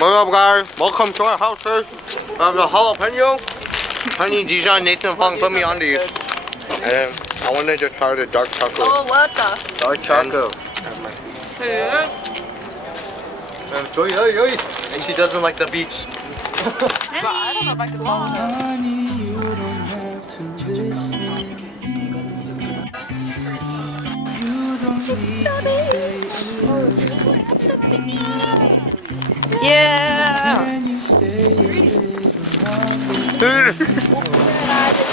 What's up, guys? Welcome to our house first. I have the jalapeno, honey Dijon. Nathan Fong put me on these. And I wanted to try the dark chocolate. Oh, what the? Dark chocolate. And she doesn't like the beach. I don't know if I can follow her. Honey, you don't have to listen. You don't need to say a word. Yeah! Can you stay a little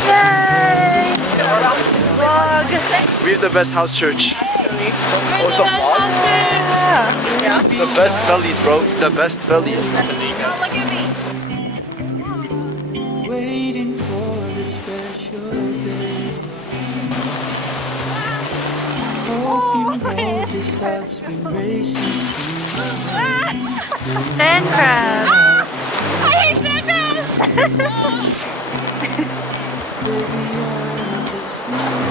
Yay! Vlog! We have the best house church. What's up, vlog? Yeah. The best fellies, bro. The best fellies. Look at me. waiting for the special day? Hope you know this heart's been racing. Sand crab. I hate sand crabs! Baby, I just need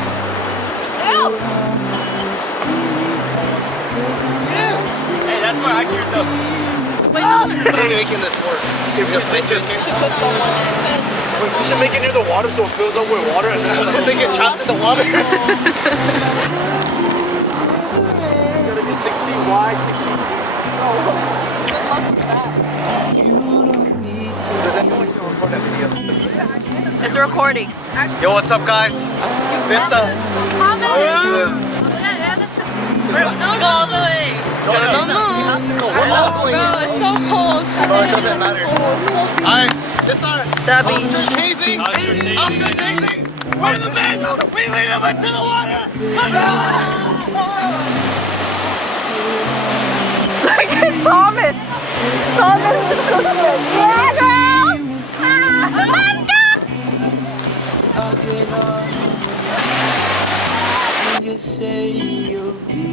you on this street. 'Cause I'm asking Hey, that's where I hear the. Making this work. If we just we should make it near the water so it fills up with water and then they get trapped in the water. It's gotta be 6 feet wide, 6 feet deep. you don't need to It's recording. Yo, what's up, guys? This stuff. Let's go all the way. No, it's so cold. Oh, it doesn't matter. Alright, this are Dabby. chasing. After chasing. Where's the man? We lead him into the water. Look at Thomas. Thomas is so good. Yeah, girl. Let's go. I'll get on when you say you'll be.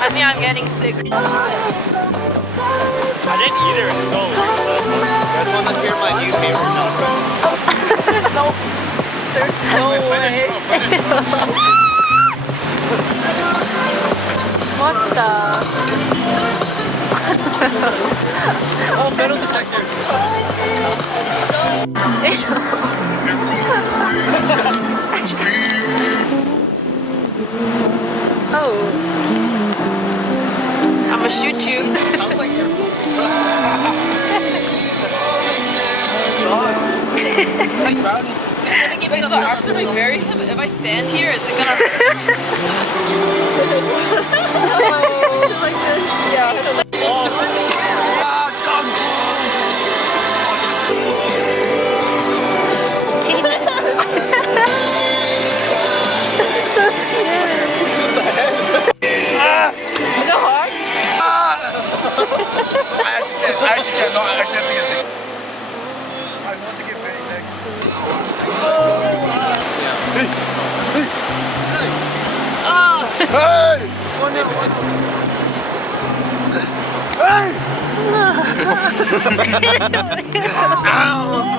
I think I'm getting sick. I didn't eat her until. You guys want to hear my new favorite No, there's no way. What the? Oh, metal detector. Oh. I'm gonna shoot you. Sounds like you're Wait, so after we bury him, if I stand here, is it gonna hurt? Like this? Yeah. This is so scary. Is it hard? I actually can't. No, I actually have to get big. I want to get very next. Hey! Hey! Ow!